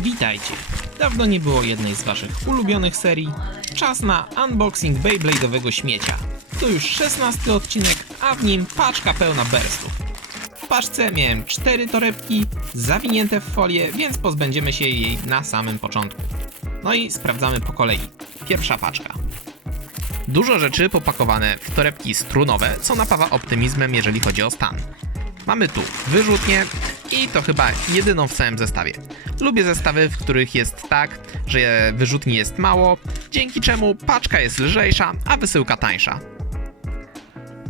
Witajcie! Dawno nie było jednej z waszych ulubionych serii. Czas na unboxing Beyblade'owego śmiecia. To już 16 odcinek, a w nim paczka pełna burstów. W paczce miałem 4 torebki zawinięte w folię, więc pozbędziemy się jej na samym początku. No i sprawdzamy po kolei. Pierwsza paczka. Dużo rzeczy popakowane w torebki strunowe, co napawa optymizmem, jeżeli chodzi o stan. Mamy tu wyrzutnie i to chyba jedyną w całym zestawie. Lubię zestawy, w których jest tak, że wyrzutni jest mało, dzięki czemu paczka jest lżejsza, a wysyłka tańsza.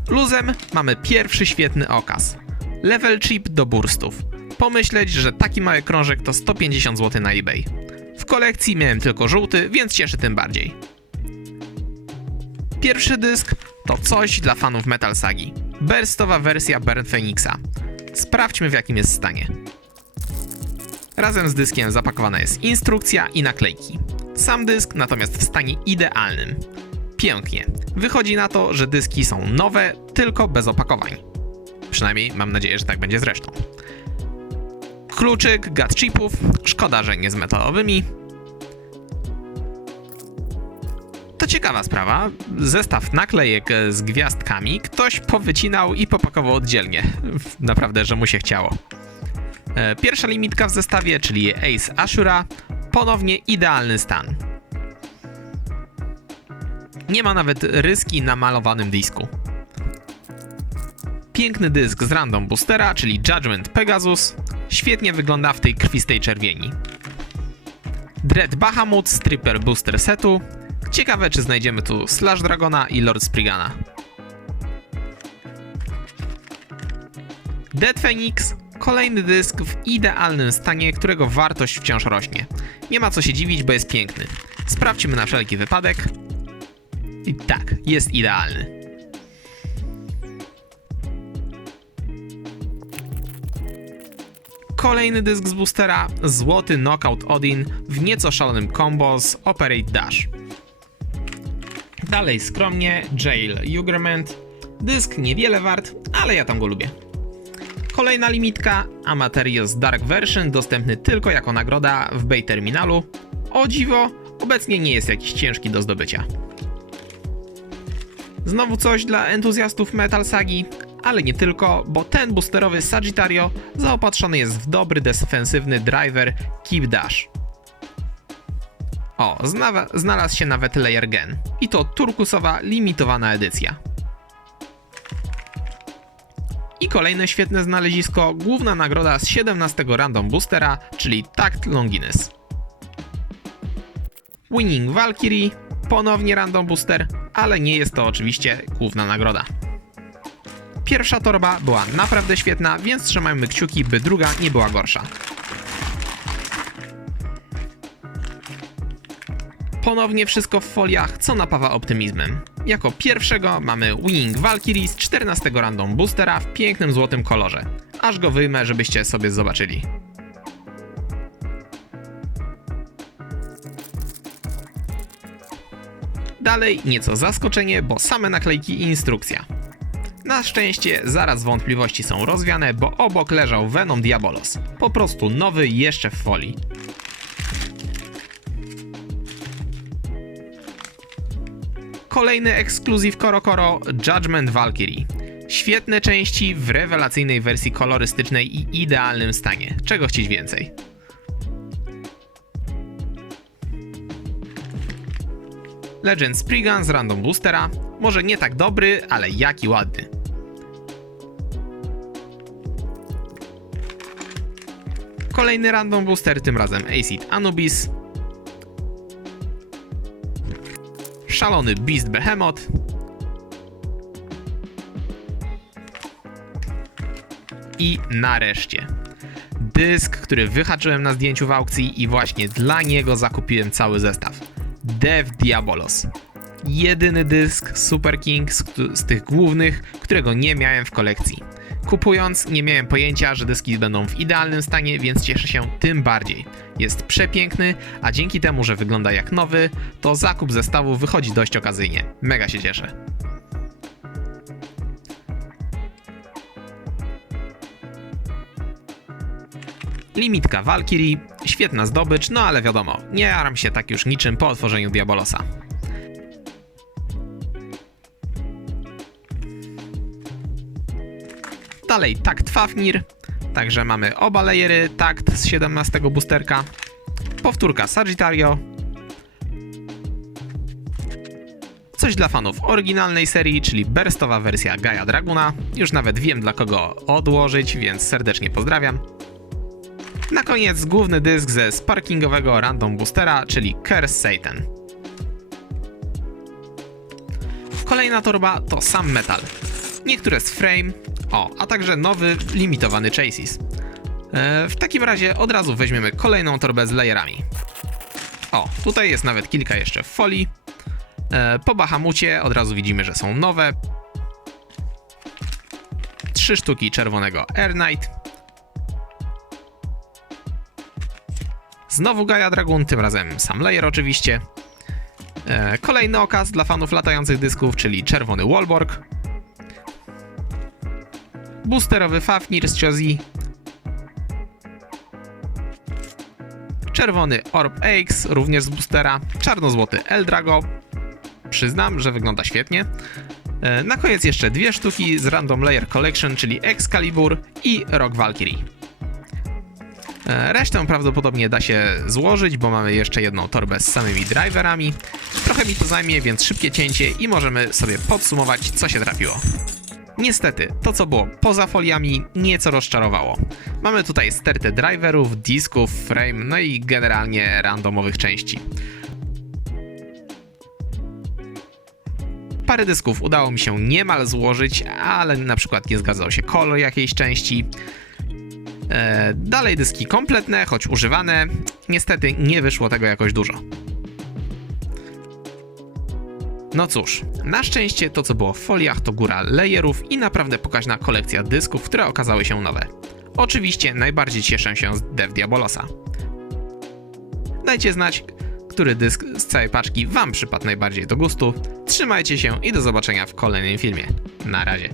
Luzem mamy pierwszy świetny okaz. Level chip do burstów. Pomyśleć, że taki mały krążek to 150 zł na eBay. W kolekcji miałem tylko żółty, więc cieszy tym bardziej. Pierwszy dysk to coś dla fanów Metal Sagi. Burstowa wersja Burn Phoenixa. Sprawdźmy w jakim jest stanie. Razem z dyskiem zapakowana jest instrukcja i naklejki. Sam dysk natomiast w stanie idealnym. Pięknie. Wychodzi na to, że dyski są nowe, tylko bez opakowań. Przynajmniej mam nadzieję, że tak będzie zresztą. Kluczyk, gad chipów, szkoda, że nie z metalowymi, ciekawa sprawa. Zestaw naklejek z gwiazdkami ktoś powycinał i popakował oddzielnie. Naprawdę, że mu się chciało. E, Pierwsza limitka w zestawie, czyli Ace Ashura, ponownie idealny stan. Nie ma nawet ryski na malowanym disku. Piękny dysk z random boostera, czyli Judgment Pegasus, świetnie wygląda w tej krwistej czerwieni. Dread Bahamut Stripper Booster Setu, Ciekawe, czy znajdziemy tu Slash Dragona i Lord Sprigana. Dead Phoenix kolejny dysk w idealnym stanie, którego wartość wciąż rośnie. Nie ma co się dziwić, bo jest piękny. Sprawdźmy na wszelki wypadek. I tak, jest idealny. Kolejny dysk z boostera, złoty Knockout Odin w nieco szalonym combo z Operate Dash. Dalej skromnie, Jail Jugerment. Dysk niewiele wart, ale ja tam go lubię. Kolejna limitka, Amaterios Dark Version, dostępny tylko jako nagroda w Bay Terminalu. O dziwo, obecnie nie jest jakiś ciężki do zdobycia. Znowu coś dla entuzjastów Metal Sagi, ale nie tylko, bo ten boosterowy Sagittario zaopatrzony jest w dobry defensywny driver Keep Dash. O, zna- znalazł się nawet Layer Gen. I to turkusowa, limitowana edycja. I kolejne świetne znalezisko, główna nagroda z 17 Random Boostera, czyli Tact Longinus. Winning Valkyrie, ponownie Random Booster, ale nie jest to oczywiście główna nagroda. Pierwsza torba była naprawdę świetna, więc trzymajmy kciuki, by druga nie była gorsza. Ponownie wszystko w foliach, co napawa optymizmem. Jako pierwszego mamy Wing Valkyrie z 14 random boostera w pięknym złotym kolorze. Aż go wyjmę, żebyście sobie zobaczyli. Dalej nieco zaskoczenie, bo same naklejki i instrukcja. Na szczęście zaraz wątpliwości są rozwiane, bo obok leżał Venom Diabolos. Po prostu nowy jeszcze w folii. Kolejny ekskluzyw Koro Koro Judgment Valkyrie. Świetne części w rewelacyjnej wersji kolorystycznej i idealnym stanie. Czego chcieć więcej? Legend Spriggan z Random Boostera. Może nie tak dobry, ale jaki ładny. Kolejny Random Booster, tym razem Acid Anubis. Szalony Beast Behemoth. I nareszcie dysk, który wyhaczyłem na zdjęciu w aukcji i właśnie dla niego zakupiłem cały zestaw. Dev Diabolos. Jedyny dysk Super King z, z tych głównych, którego nie miałem w kolekcji. Kupując, nie miałem pojęcia, że dyski będą w idealnym stanie, więc cieszę się tym bardziej. Jest przepiękny, a dzięki temu, że wygląda jak nowy, to zakup zestawu wychodzi dość okazyjnie. Mega się cieszę. Limitka Valkyrie, świetna zdobycz, no ale wiadomo, nie jaram się tak już niczym po otworzeniu Diabolosa. Dalej takt Fafnir, także mamy oba layery, takt z 17 boosterka, powtórka Sagittario, Coś dla fanów oryginalnej serii, czyli burstowa wersja Gaia Draguna. Już nawet wiem dla kogo odłożyć, więc serdecznie pozdrawiam. Na koniec główny dysk ze sparkingowego random boostera, czyli Curse Satan. Kolejna torba to sam metal. Niektóre z frame, o, a także nowy limitowany chassis. E, w takim razie od razu weźmiemy kolejną torbę z layerami. O, tutaj jest nawet kilka jeszcze w folii. E, Po Bahamucie od razu widzimy, że są nowe. Trzy sztuki czerwonego Air Knight. Znowu Gaia Dragoon, tym razem sam layer oczywiście. E, Kolejny okaz dla fanów latających dysków, czyli czerwony Wallborg. Boosterowy Fafnir z Chozi. Czerwony Orb Aix, również z boostera. Czarno-złoty Eldrago, Przyznam, że wygląda świetnie. E, Na koniec jeszcze dwie sztuki z Random Layer Collection, czyli Excalibur i Rock Valkyrie. E, Resztę prawdopodobnie da się złożyć, bo mamy jeszcze jedną torbę z samymi driverami. Trochę mi to zajmie, więc szybkie cięcie i możemy sobie podsumować, co się trafiło. Niestety, to co było poza foliami nieco rozczarowało. Mamy tutaj stertę driverów, disków, frame, no i generalnie randomowych części. Parę dysków udało mi się niemal złożyć, ale na przykład nie zgadzał się kolor jakiejś części. E, dalej dyski kompletne, choć używane. Niestety nie wyszło tego jakoś dużo. No cóż, na szczęście to co było w foliach to góra layerów i naprawdę pokaźna kolekcja dysków, które okazały się nowe. Oczywiście najbardziej cieszę się z Dev Diabolosa. Dajcie znać, który dysk z całej paczki Wam przypadł najbardziej do gustu. Trzymajcie się i do zobaczenia w kolejnym filmie. Na razie.